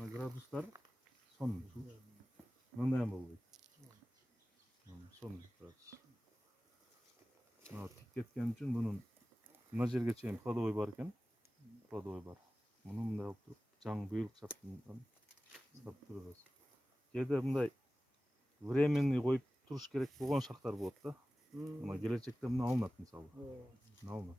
Мына градустар сон мындай болбойт. Сон градус. Мына тик кеткен үчүн мунун мына жерге чейин кладовой бар экен. Кладовой бар. Муну мындай алып туруп, жаңы быйылкы шартынан сатып турабыз. Кээде мындай временный коюп туруш керек болгон шактар болот да. Мына келечекте мына алынат мисалы. Мына алынат.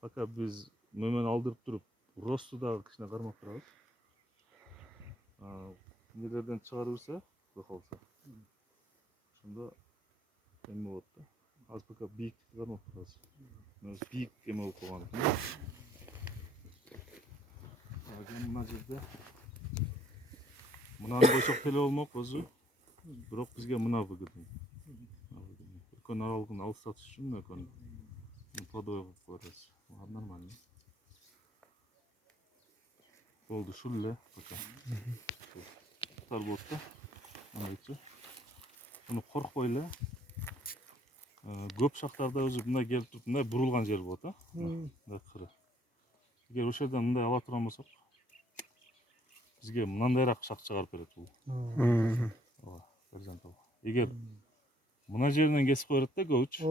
Пока биз мөмөнү алдырып туруп, росту дагы кичине кармап турабыз. Нелерден чыгарып берсе, Кудай кааласа. Ошондо эме болот да. Азыр пока бийиктикти кармап турабыз. Бийик эме болуп калган экен. Мына жерде мынаны койсок деле болмок өзү. Бирок бизге мына выгодный. Экөөнүн аралыгын алыстатыш үчүн экөөнү кладовой кылып коебуз. Нормально. Болду ушул эле пока. Тар болот да. Мынайчы. Муну коркпой эле. Көп шактарда өзү мындай келип туруп, мындай бурулган жер болот, а? Мындай кыры. Эгер ошол жерден мындай ала турган болсок, бизге мындайраак шак чыгарып берет бул. Ооба, горизонтал. Эгер мына жеринен кесип коет да көбүч.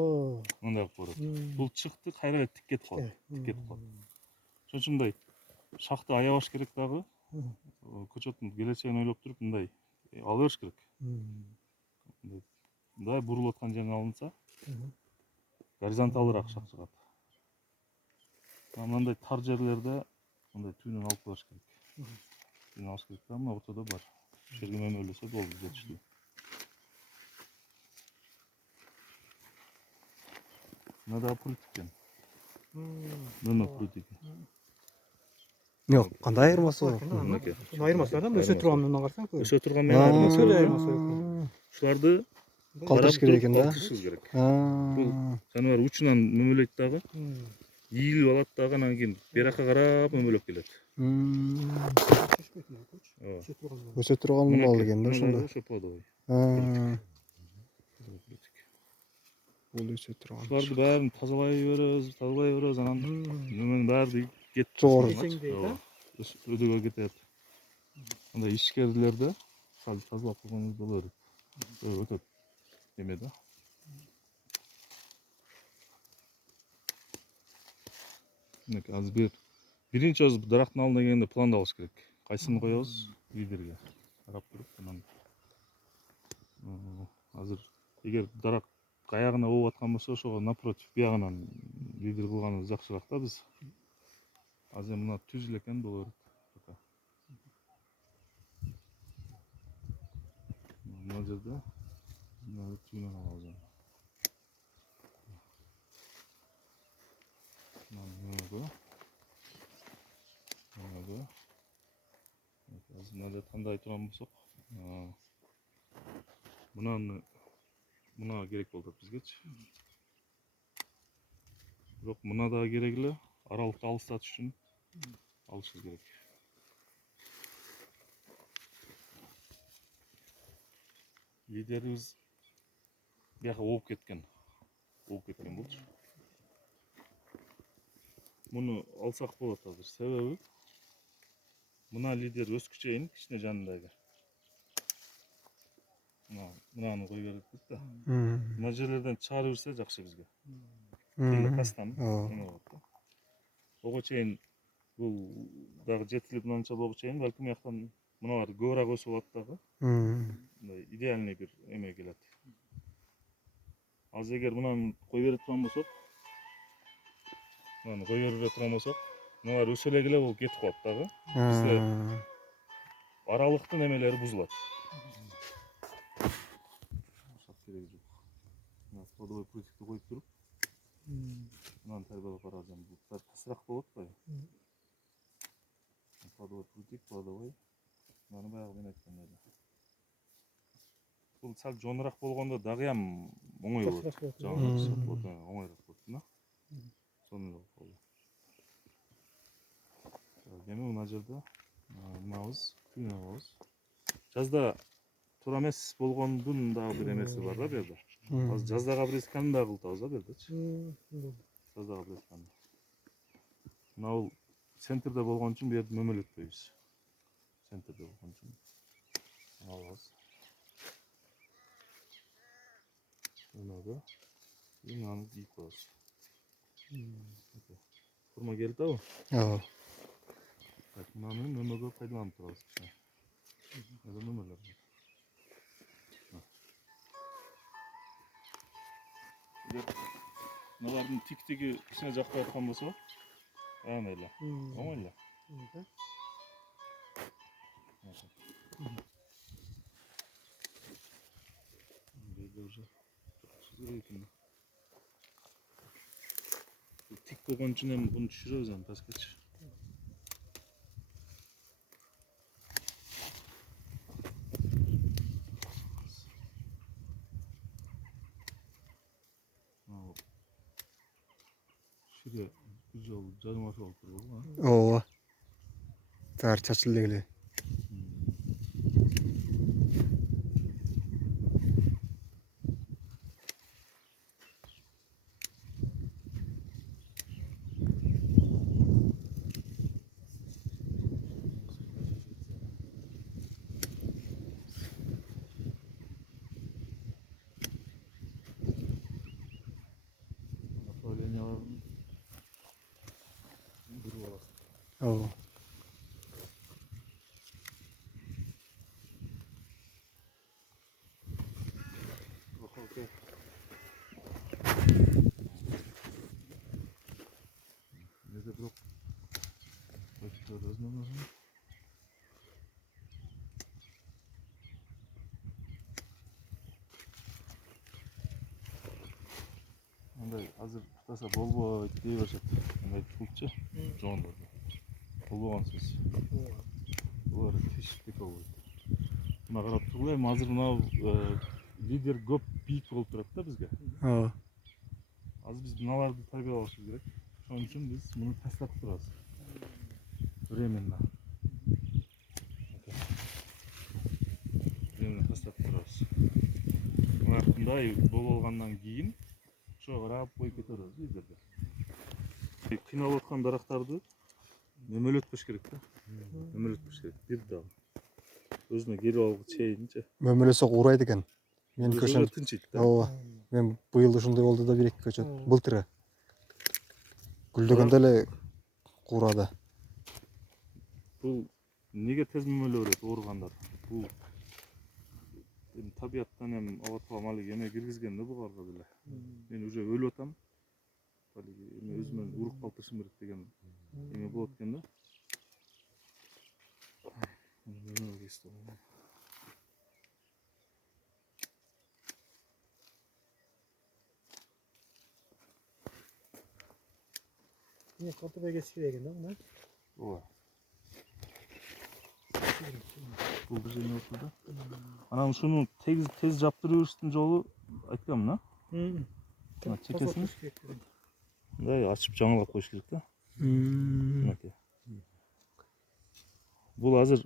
Мындай кылып коет. Бул чыкты, кайра тик кетип калат. Тик кетип калат. Ошон үчүн мындай шакты аябаш керек дагы. Көчөттүн келечегин ойлоп туруп мындай ала бериш керек. Мындай бурулуп аткан жеринен алынса, горизонталыраак шак чыгат. Мындай тар жерлерде мындай түйүнөн алып коюш керек. Түйүнөн алыш керек да, мына ортодо бар. Ошол жерге мөмөлөсө болду, жетиштүү. Мына да прутик экен. Мына прутик. Yok, кандай айырмасы бар? Мынакей. Айырмасы бар да, өсө турганынан карасаң көп. Өсө турган менен айырмасы Айырмасы бар. бар. Ушуларды Калтырыш керек экен да. Калтырышыбыз керек. Бул жаныбар учунан мөмөлөйт дагы. Ийилип алат дагы, анан кийин беракка карап мөмөлөп келет. Өсө турган болду экен да ошондо. Ошо кладовой. Бул өсө турган. Буларды баарын тазалай беребиз, анан мөмөнүн баары кетип Ооба. Өдөгө кетет. Андай ишкерлерде тазалап койгонубуз боло берет. Өтөт. Эме да. Мынакей азыр биринчи өзү дарактын алдына келгенде планды алыш керек. Кайсыны коебуз лидерге? Карап туруп анан азыр эгер дарак аягына ооп аткан болсо, ошого напротив биягынан лидер кылганыбыз жакшыраак да биз. Азыр мына түз эле экен боло берет. Мына жерде мына түйүнөн алабыз. Азыр мына тандай турган болсок, мына керек болуп атат бизгечи. Бирок мына да керек эле, аралыкты алыстатыш үчүн алышыбыз керек. Лидерибиз бияка ооп кеткен болчу. Муну алсак болот азыр. Себеби мына лидер өскүчейин кичине жанындагы. Мынаны кой берет да. Мына жерлерден чыгарып берсе жакшы бизге. Келе кастам эме болот да. Ого чейин бул дагы жетилип мынанча болгу чейин балким яктан мыналар көбүрөөк өсүп алат дагы. Мындай идеальный бир эме келет. Азыр эгер мынаны кой бере турган болсок, мыналар өсө эле келе бул кетип калат дагы. Бизде аралыктын эмелери бузулат. Кереги жок. Мына кладовой прутикти коюп туруп, мынаны тарбиялап барабыз. Бул тасыраак болот атпайбы? Кладовой прутик, кладовой. Мынаны баягы мен айткандай эле. Бул сал жонураак болгондо дагыям оңой болот. Оңойраак болот да. Сону эле болду. Эми мына жерде мынабыз түйүн алабыз. Жазда туура эмес болгондун дагы бир эмеси бар да бу жерде. Азыр жаздагы обрезканы дагы кылтабыз да бу жердечи. Жаздагы обрезканы. Мына бул центрде болгон үчүн бу жерди мөмөлөтпөйбүз. центрде болгон үчүн алабыз. Мынага аны кийип коебуз. Курма келди абы. Ооба. Так, мынаны нөмөгө пайдаланып турабыз. Мына нөмөрлөр. Эгер мыналардын тиктиги кичине жакпай аткан болсо, аны эле. Оңой эле. Бизде уже чыгырыйт. Тик болгон үчүн эми буну түшүрөбүз эми пасткачы. Şuraya güzel oldu, canım aşı oldu bu. Ооба. Баары чачылды эле. Направленияларын бұрып аласың. Ооба. Окей. Неде бирок өтүп өзүнөн өзү. Андай азыр тутаса болбойт дей беришет. Андай пулчу жоон болду. Болбогон сөз. Булар тешиктик болбойт. Мына карап тургула эми азыр мына лидер көп бийик болуп турат да бизге. Ооба. Азыр биз мыналарды тарбиялашыбыз керек. Ошон үчүн биз муну тастап турабыз. Временно. Временно тастап турабыз. Мындай болуп алгандан кийин ошо карап коюп кете беребиз лидерге. Кыйналып аткан дарактарды нөмөлөтпөш керек да. Нөмөлөтпөш керек. Бир дагы. Өзүнө келип алгы чейинчи. Мөмөлөсө куурайт экен. Мен көчөм. Тынчыйт да. Ооба. Мен быйыл ушундай болду да бир эки көчөт. Былтыры. Гүлдөгөндө эле куурады. Бул неге тез мөмөлө берет ооругандар? Бул табияттан эми аба таба малыгы эме киргизген да бугарга деле. Мен уже өлүп атам. Балыгы эме өзүмөн урук калтырышым керек деген эме болот экен да. Не, картопайга сиреген да мына. Ооба. Бул движение болуп да. Анан ушуну тез жаптырышдын жолу айткам да. Мына чекесин мындай ачып жаңылап коюш керек да. Мынакей. Бул азыр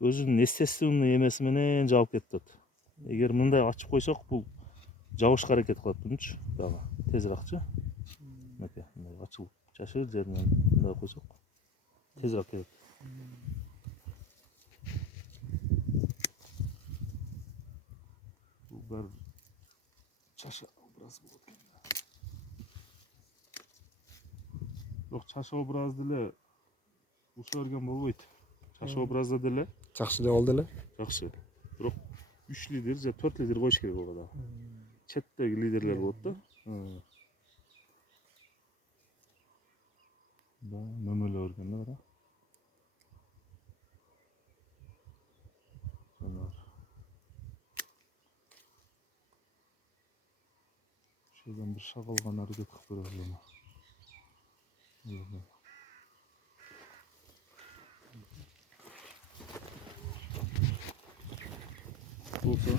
өзүнүн естественный эмеси менен жабып кетип атат. Эгер мындай ачып койсок, бул жабышка аракет кылат bunчу дагы тезиракчы. Мынакей, мындай ачылып жашыр жеринен мындай койсок тезирак кетет. Бул баары чаша образ болот экен. Бирок чаша образ деле уша берген болбойт. Чаша образда деле Жакшы да болду эле. жакшы. Бирок 3 лидер же 4 лидер коюш керек ого да. Четтеги лидерлер болот да. Да, нөмөлө берген да бара. Şuradan bir şakalgan hareket kıpırıyor. Болса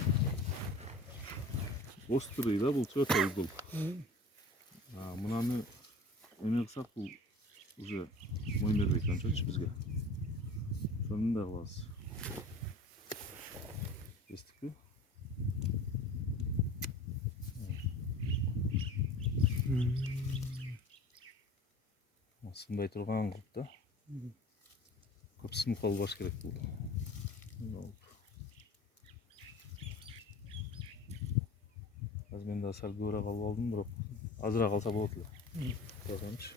острый да, бұл өте ұйгыл. Мынаны эме кылсак, бұл уже мой бербейт анчачы бизге. Ошону да кылабыз. Эстикпи? Сынбай турган кылып да. Kapısını kalbaş gerek buldu. Ne oldu? Az ben de sal göre kalып aldım bırak. Azıra kalsa болады эле. Bakalımç.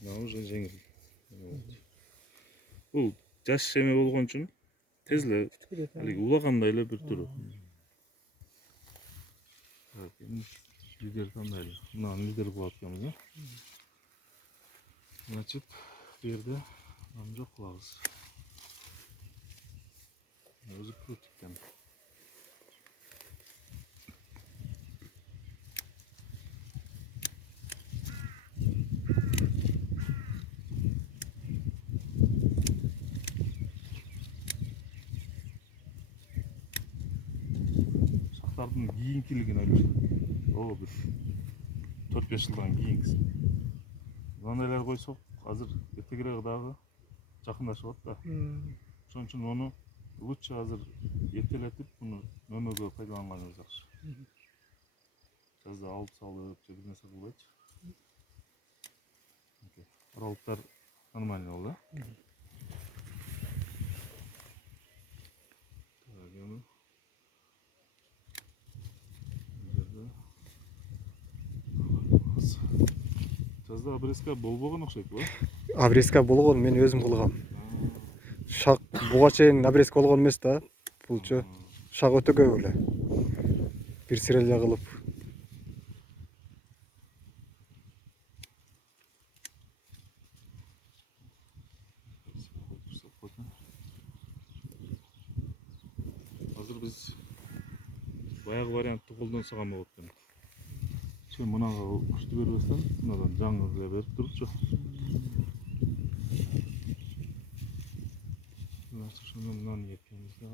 Мына уже жеңил. Бул жаш эме болгон үчүн тез эле алиги улагандай эле бир түрү. Лидер тандайлы. Мынаны лидер кылып атканбыз, э? Значит, бу жерде аны жок кылабыз. Өзү прутик экен. Шактардын кийинкилигин ойлошот. О, бир 4-5 жылдан кийинкиси. Мынандайлар койсок, азыр эртегирээк дагы жакындашып атат да. Ошон үчүн ону лучше азыр эртелетип, буну мөмөгө пайдаланганыбыз жакшы. Жазда алып салып, же бир нерсе кылбайчы. Аралыктар нормальный болду, да? Жазда обрезка болбогон окшойт, го? Обрезка болгон, мен өзүм кылгам. Шак буга чейин обрезка болгон эмес да. Булчу шак өтө көп эле. Бир сиреле кылып. Азыр биз баягы вариантты колдонсок болот экен. Мынага күчтү бербестен, мынадан жаңы эле берип турчу. Ошондон мынаны эткенбиз да.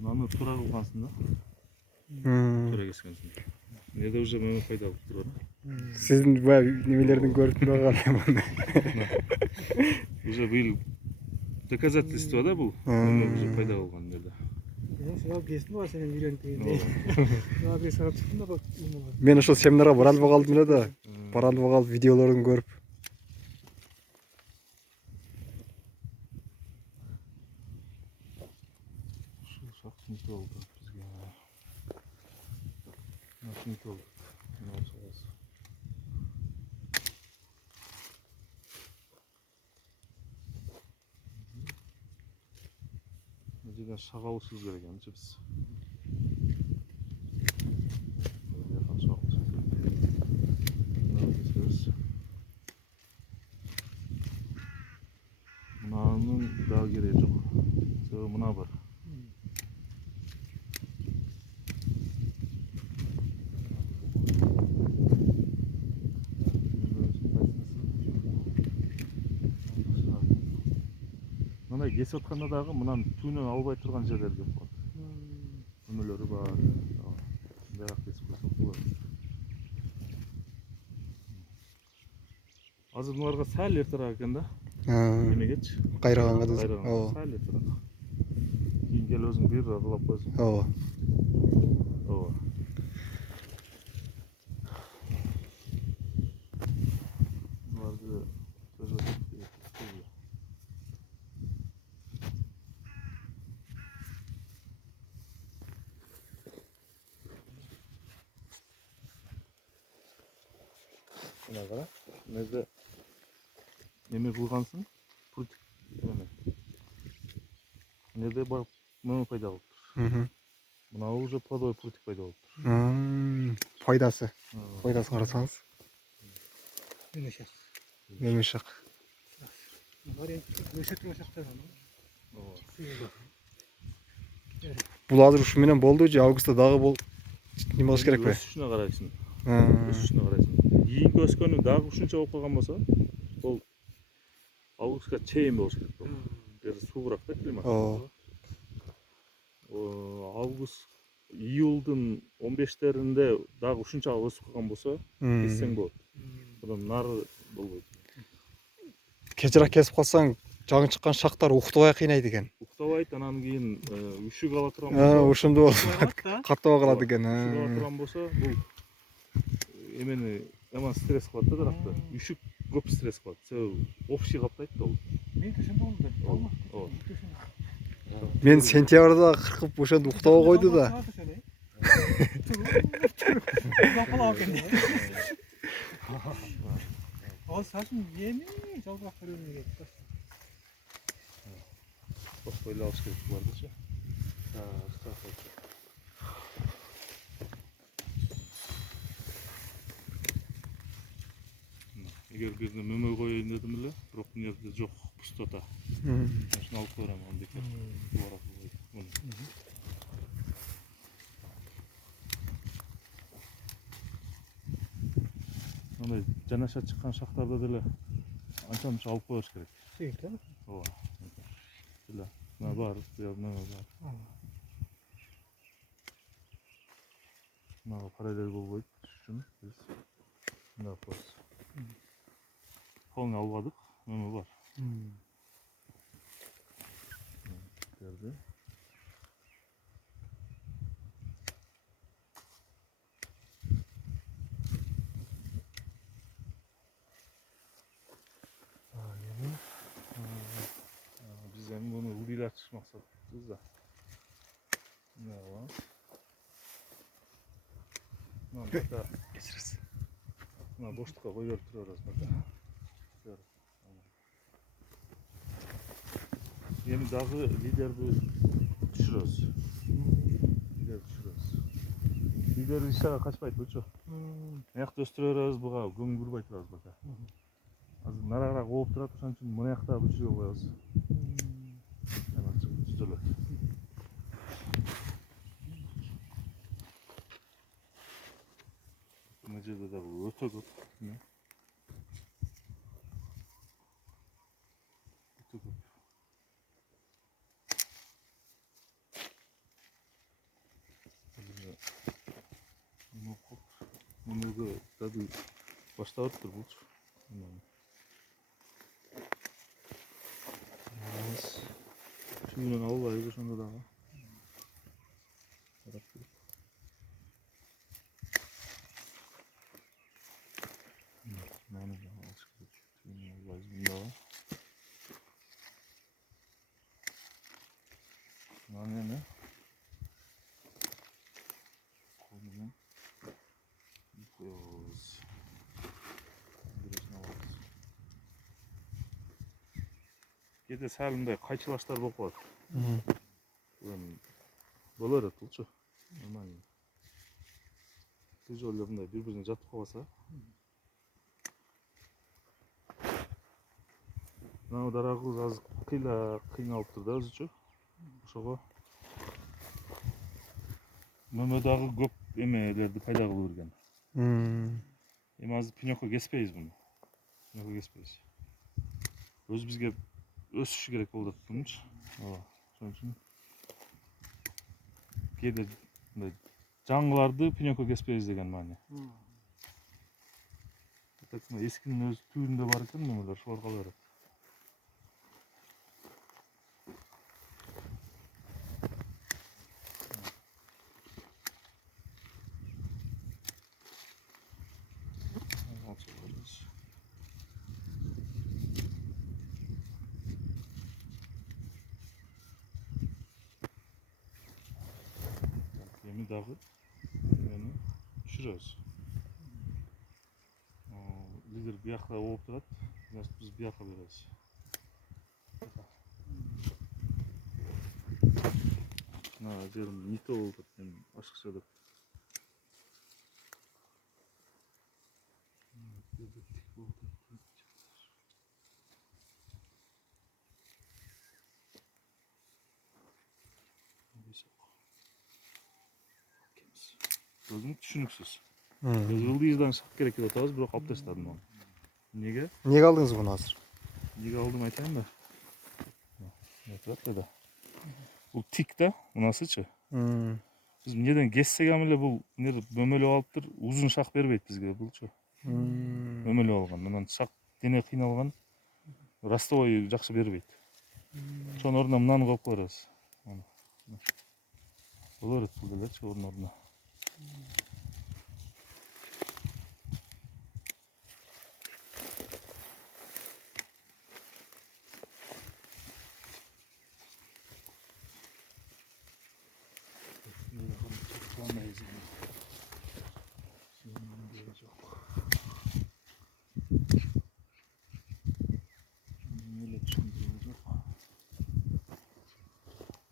Мынаны туура кылгансың да. Туура кескенсиң. Неде уже мөмө пайда болуп турат. Сиздин баягы немелердин көрүп турган. Уже быйыл доказательство да бул. Уже пайда болгон жерде. Сразу кестим ба сенин үйрөнтүгүндө. Адрес алып чыктым да бак. Мен ошол семинарга бара албай калдым эле да. Бара албай калып видеолорун көрүп. Ушул шактын болду бизге. Машин болду. Жерден шаг алышыбыз керек анча биз. Мынанын дагы кереги жок. Себеби мына бар. Мындай кесип атканда дагы мынаны түбүнөн албай турган жерлер көп болот. Өмөлөрү бар. Мындайраак кесип койсок болот. Азыр буларга сәл эртерээк экен да. Эмегечи? Кайраганга да. Ооба. Сәл эртерээк. Кийин келип өзүң бир кылап койсоң. Ооба. Ооба. Буларды мына кара. Мына неме кылгансың? Прутик эме. Неде бар мөмө пайда болуптур. Мына уже плодовой прутик пайда болуптур. Пайдасын карасаңыз. Мемешак. Мемешак. Бул азыр ушу менен болду же августта дагы бол неме кылыш керекпи? Өсүшүнө карайсың. Өсүшүнө карайсың. Кийинки өскөнү дагы ушунча болуп калган болсо, бул августка чейин болуш керек бул. Бир суураак да климат. Август июлдун 15-леринде дагы ушунчалык өсүп калган болсо кессең болот. Одан нары болбойт. Кечирээк кесип калсаң, жаңы чыккан шактар уктабай кыйнайт экен. Уктабайт, анан кийин үшүк ала турган болсо, Ушунду да. каттабай калат экен. үшүк ала турган болсо, бул эмени яман стресс кылат да даракты. Үшүк көп стресс кылат. Себеби общий каптайт да ол. Мен төшөм болду. Ооба. Мен сентябрда кыркып ошондо уктабай койду да. Ал сашым эми жалгак көрүнүп кетти. Башка эле алыш керек булардычы. Эгер бирине мөмө коеюн дедим эле, бирок бул жерде жок, пустота. Ошону алып берем, ал бекер. Андай жанаша чыккан шактарда деле анча-мынча алып коюш керек. Сейт, да? Ооба. Деле. Мына бар, мына бар. Мага параллель болбойт үчүн биз мындай кылабыз. Полный албадык, мөмө бар. Берди. Биз эми муну улайлатыш максатыбыз да. Мына алабыз. Мына бата Кечиресиз. мына боштукка кой берип турабыз бата. Эми дагы лидерди түшүрөбүз. Лидер ишага качпайт болчу. Аякта өстүрө беребиз, буга көңүл бурбай турабыз бата. Азыр нарагыраак болуп турат, ошон үчүн мына жакта өчүрө коебуз. Түзөлөт. Мына жерде дагы өтө көп. Өтө көп. Мөмөгө дады баштап атыптыр булчу. Шүйүнөн албайбыз ошондо дагы. Маны да алыш керек. Шүйүнөн албайбыз мындагы. Маны эми кол менен коебуз. Кээде сал мындай кайчылаштар болуп калат. Эми боло берет булчу. Нормально. Бул жолу мындай бири-бирине жатып калбаса. Мына дарагыбыз азыр кыйналыптыр да өзүчө. Ошого мөмө дагы көп эмелерди пайда кылып берген. Эми азыр пенёкко кеспейбиз муну. Пенёкко кеспейбиз. Өзү бизге өсүшү керек болуп атат мунчу. Ооба. Ошон үчүн кээде мындай жаңыларды пенёкко кеспейбиз деген маани. Так эскинин өз түбүндө бар экен мөмөлөр, ошолор кала берет. Эми дагы мени түшүрөбүз. Лидер бияка болуп турат. Значит, биз бияка беребиз. Мына жерим не то болуп атат, мен башкача деп. Өзүм түшүнүксүз. Biz ылдыйдан чыгып керек деп атабыз, бирок алып таштадым аны. Неге? Неге алдыңыз буну азыр? Неге алдым айтайын да. Турат да. Бул тик да, мынасычы. Biz nereden kessek ham эле бул бөмөлөп алыптыр, узун шак бербейт бизге булчу. Бөмөлөп алган. Анан шак дене кыйналган. Ростовой жакшы бербейт. Ошонун ордуна мынаны коюп коербуз. Боло берет бул делечи ордун ордуна.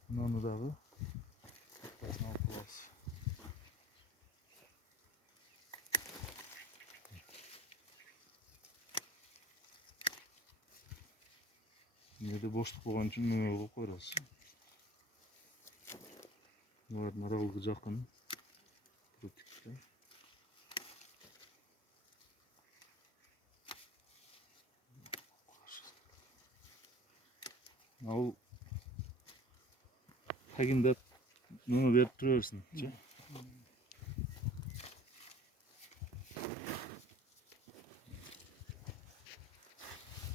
Мынаны дагы капкасын алып коебуз. Nerede boşluk болгон үчүн мөмө коюп коебуз. Булардын аралыгы жакын. Ал тагында мөмө берип тура берсин.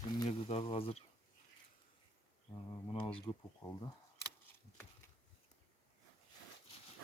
Бул жерде дагы азыр мынабыз көп болуп калды.